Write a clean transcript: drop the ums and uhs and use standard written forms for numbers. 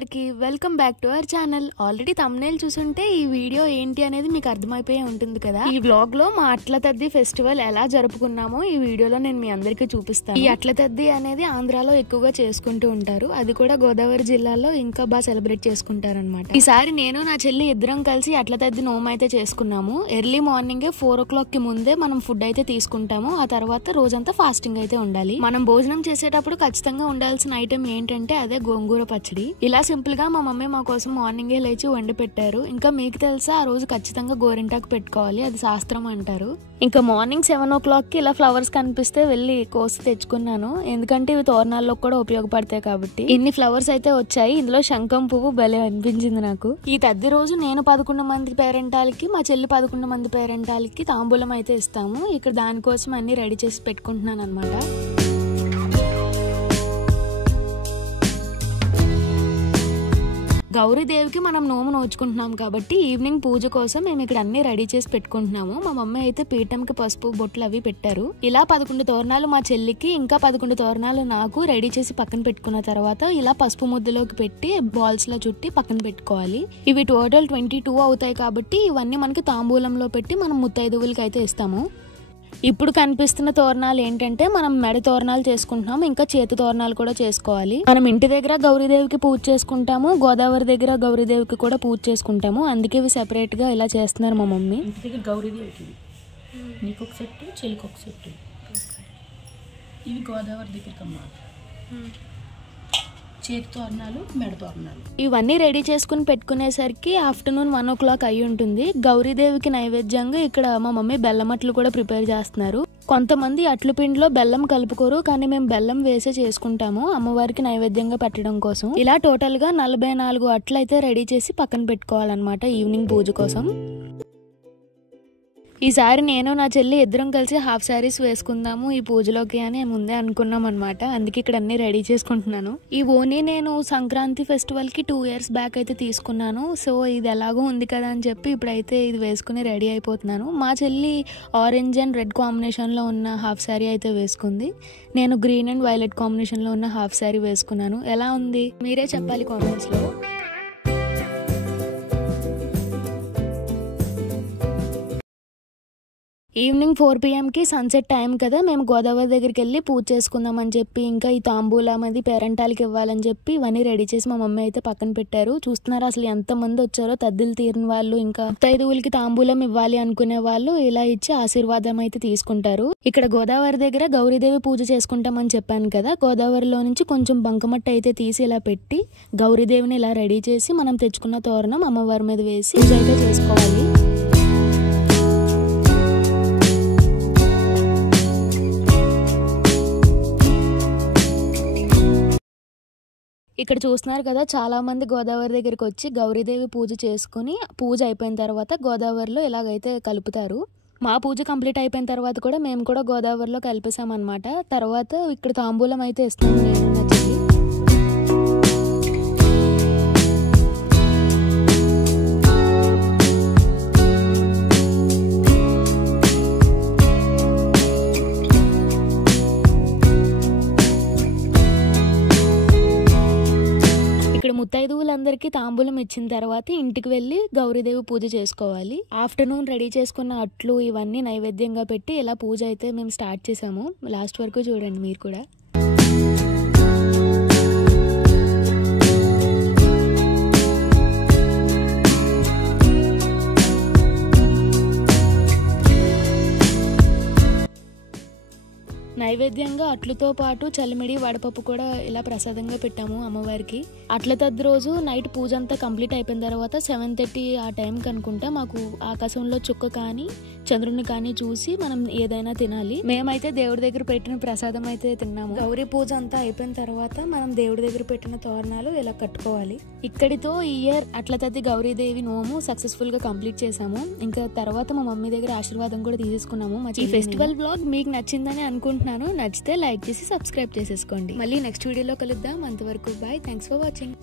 అందరికి welcome back to our channel. Already thumbnail చూసుంటే ఈ వీడియో ఏంటి అనేది మీకు అర్థమైపోయి ఉంటుంది కదా. ఈ వ్లాగ్ లో మా అట్ల తద్ది ఫెస్టివల్ ఎలా జరుపుకున్నామో ఈ వీడియోలో నేను మీ అందరికి చూపిస్తాను. ఈ అట్ల తద్ది అనేది ఆంధ్రాలో ఎక్కువగా చేసుకుంటూ ఉంటారు, అది కూడా గోదావరి జిల్లాలో ఇంకా బాగా సెలబ్రేట్ చేసుకుంటారు అనమాట. ఈసారి నేను నా చెల్లి ఇద్దరం కలిసి అట్ల తద్ది నోము అయితే చేసుకున్నాము. ఎర్లీ మార్నింగ్ 4 o'clock కి ముందే మనం ఫుడ్ అయితే తీసుకుంటాము. ఆ తర్వాత రోజంతా ఫాస్టింగ్ అయితే ఉండాలి. మనం భోజనం చేసేటప్పుడు ఖచ్చితంగా ఉండాల్సిన ఐటెం ఏంటంటే అదే గోంగూర పచ్చడి. ఇలా సింపుల్ గా మా మమ్మీ మా కోసం మార్నింగే లేచి వండి పెట్టారు. ఇంకా మీకు తెలుసా ఆ రోజు ఖచ్చితంగా గోరింటాకు పెట్టుకోవాలి, అది శాస్త్రం అంటారు. ఇంకా మార్నింగ్ 7 o'clock కి ఇలా ఫ్లవర్స్ కనిపిస్తే వెళ్ళి కోసి తెచ్చుకున్నాను, ఎందుకంటే ఇవి తోరణాల్లో కూడా ఉపయోగపడతాయి కాబట్టి. ఇన్ని ఫ్లవర్స్ అయితే వచ్చాయి. ఇందులో శంఖం పువ్వు భలే అనిపించింది నాకు. ఈ తద్ది రోజు నేను 11 మంది పేరెంటాలకి, మా చెల్లి 11 మంది పేరెంటాలకి తాంబూలం అయితే ఇస్తాము. ఇక్కడ దానికోసం అన్ని రెడీ చేసి పెట్టుకుంటున్నాను అనమాట. గౌరీదేవికి మనం నోము నోచుకుంటున్నాం కాబట్టి ఈవినింగ్ పూజ కోసం మేము ఇక్కడ అన్ని రెడీ చేసి పెట్టుకుంటున్నాము. మా మమ్మీ అయితే పీఠంకి పసుపు బొట్లు అవి పెట్టారు. ఇలా 11 తోరణాలు మా చెల్లికి, ఇంకా 11 తోరణాలు నాకు రెడీ చేసి పక్కన పెట్టుకున్న తర్వాత ఇలా పసుపు ముద్దలోకి పెట్టి బాల్స్ లో చుట్టి పక్కన పెట్టుకోవాలి. ఇవి టోటల్ 22 అవుతాయి కాబట్టి ఇవన్నీ మనకి తాంబూలంలో పెట్టి మనం ముత్తైదువులకి అయితే ఇస్తాము. ఇప్పుడు కనిపిస్తున్న తోరణాలు ఏంటంటే మనం మెడ తోరణాలు చేసుకుంటున్నాము, ఇంకా చేతి తోరణాలు కూడా చేసుకోవాలి. మనం ఇంటి దగ్గర గౌరీదేవికి పూజ చేసుకుంటాము, గోదావరి దగ్గర గౌరీదేవికి కూడా పూజ చేసుకుంటాము. అందుకే ఇవి సెపరేట్ గా ఇలా చేస్తున్నారు మా మమ్మీ. ఇంటి దగ్గర గౌరీదేవికి నీకు ఒక సెట్, చెల్లికి ఒక సెట్. ఇవి గోదావరి దగ్గరికి అమ్మా. చేతి తోరణాలు, మెడ తోరణాలు. ఇవన్నీ రెడీ చేసుకుని పెట్టుకునేసరికి ఆఫ్టర్నూన్ 1 o'clock అయి ఉంటుంది. గౌరీదేవికి నైవేద్యంగా ఇక్కడ మా మమ్మీ బెల్లం అట్లు కూడా ప్రిపేర్ చేస్తున్నారు. కొంతమంది అట్లు పిండిలో బెల్లం కలుపుకోరు, కానీ మేము బెల్లం వేసే చేసుకుంటాము అమ్మవారికి నైవేద్యంగా పెట్టడం కోసం. ఇలా టోటల్ గా 44 అట్లు అయితే రెడీ చేసి పక్కన పెట్టుకోవాలన్నమాట ఈవినింగ్ పూజ కోసం. ఈసారి నేను నా చెల్లి ఇద్దరం కలిసి హాఫ్ శారీస్ వేసుకుందాము ఈ పూజలోకి అని ముందే అనుకున్నాం అనమాట. అందుకే ఇక్కడ అన్ని రెడీ చేసుకుంటున్నాను. ఈ ఓనీ నేను సంక్రాంతి ఫెస్టివల్ కి 2 years బ్యాక్ అయితే తీసుకున్నాను. సో ఇది ఎలాగో ఉంది కదా అని చెప్పి ఇప్పుడైతే ఇది వేసుకుని రెడీ అయిపోతున్నాను. మా చెల్లి ఆరెంజ్ అండ్ రెడ్ కాంబినేషన్ లో ఉన్న హాఫ్ శారీ అయితే వేసుకుంది. నేను గ్రీన్ అండ్ వైలెట్ కాంబినేషన్ లో ఉన్న హాఫ్ శారీ వేసుకున్నాను. ఎలా ఉంది మీరే చెప్పాలి కామెంట్స్ లో. ఈవినింగ్ 4 PM కి సన్సెట్ టైం కదా, మేము గోదావరి దగ్గరికి వెళ్ళి పూజ చేసుకుందాం అని చెప్పి, ఇంకా ఈ తాంబూలం అది పేరెంటాలకి ఇవ్వాలని చెప్పి ఇవన్నీ రెడీ చేసి మా మమ్మీ అయితే పక్కన పెట్టారు. చూస్తున్నారు అసలు ఎంత మంది వచ్చారో. తద్దులు తీరిన వాళ్ళు, ఇంకా ముత్తైదువులకి తాంబూలం ఇవ్వాలి అనుకునే వాళ్ళు ఇలా ఇచ్చి ఆశీర్వాదం అయితే తీసుకుంటారు. ఇక్కడ గోదావరి దగ్గర గౌరీదేవి పూజ చేసుకుంటామని చెప్పాను కదా, గోదావరిలో నుంచి కొంచెం బంకమట్టి అయితే తీసి ఇలా పెట్టి గౌరీదేవిని ఇలా రెడీ చేసి మనం తెచ్చుకున్న తోరణం అమ్మవారి మీద వేసి పూజ అయితే చేసుకోవాలి. ఇక్కడ చూస్తున్నారు కదా, చాలా మంది గోదావరి దగ్గరికి వచ్చి గౌరీదేవి పూజ చేసుకుని పూజ అయిపోయిన తర్వాత గోదావరిలో ఇలాగైతే కలుపుతారు. మా పూజ కంప్లీట్ అయిపోయిన తర్వాత కూడా మేము కూడా గోదావరిలో కలిపేసామన్నమాట. తర్వాత ఇక్కడ తాంబూలం అయితే ఇస్తాను నేను నచ్చింది. ముత్తైదువులందరికీ తాంబూలం ఇచ్చిన తర్వాత ఇంటికి వెళ్ళి గౌరీదేవి పూజ చేసుకోవాలి. ఆఫ్టర్నూన్ రెడీ చేసుకున్న అట్లు ఇవన్నీ నైవేద్యంగా పెట్టి ఇలా పూజ అయితే మేము స్టార్ట్ చేసాము. లాస్ట్ వరకు చూడండి మీరు కూడా. నైవేద్యంగా అట్లతో పాటు చలిమిడి వడపప్పు కూడా ఇలా ప్రసాదంగా పెట్టాము అమ్మవారికి. అట్ల తద్ది రోజు నైట్ పూజ అంతా కంప్లీట్ అయిపోయిన తర్వాత 7:30 ఆ టైంకి అనుకుంటా మాకు ఆకాశంలో చుక్క కానీ చంద్రుని కానీ చూసి మనం ఏదైనా తినాలి. మేమైతే దేవుడి దగ్గర పెట్టిన ప్రసాదం అయితే తిన్నాము. గౌరీ పూజ అంతా అయిపోయిన తర్వాత మనం దేవుడి దగ్గర పెట్టిన తోరణాలు ఇలా కట్టుకోవాలి. ఇక్కడితో ఈ ఇయర్ అట్ల తద్ది గౌరీదేవి నోము సక్సెస్ఫుల్ గా కంప్లీట్ చేసాము. ఇంకా తర్వాత మా మమ్మీ దగ్గర ఆశీర్వాదం కూడా తీసేసుకున్నాము. ఈ ఫెస్టివల్ బ్లాగ్ మీకు నచ్చిందని అనుకుంటున్నాను. నచ్చితే లైక్ చేసి సబ్స్క్రైబ్ చేసేసుకోండి. మళ్ళీ నెక్స్ట్ వీడియోలో కలుద్దాం. అంతవరకు బాయ్. Thanks for watching.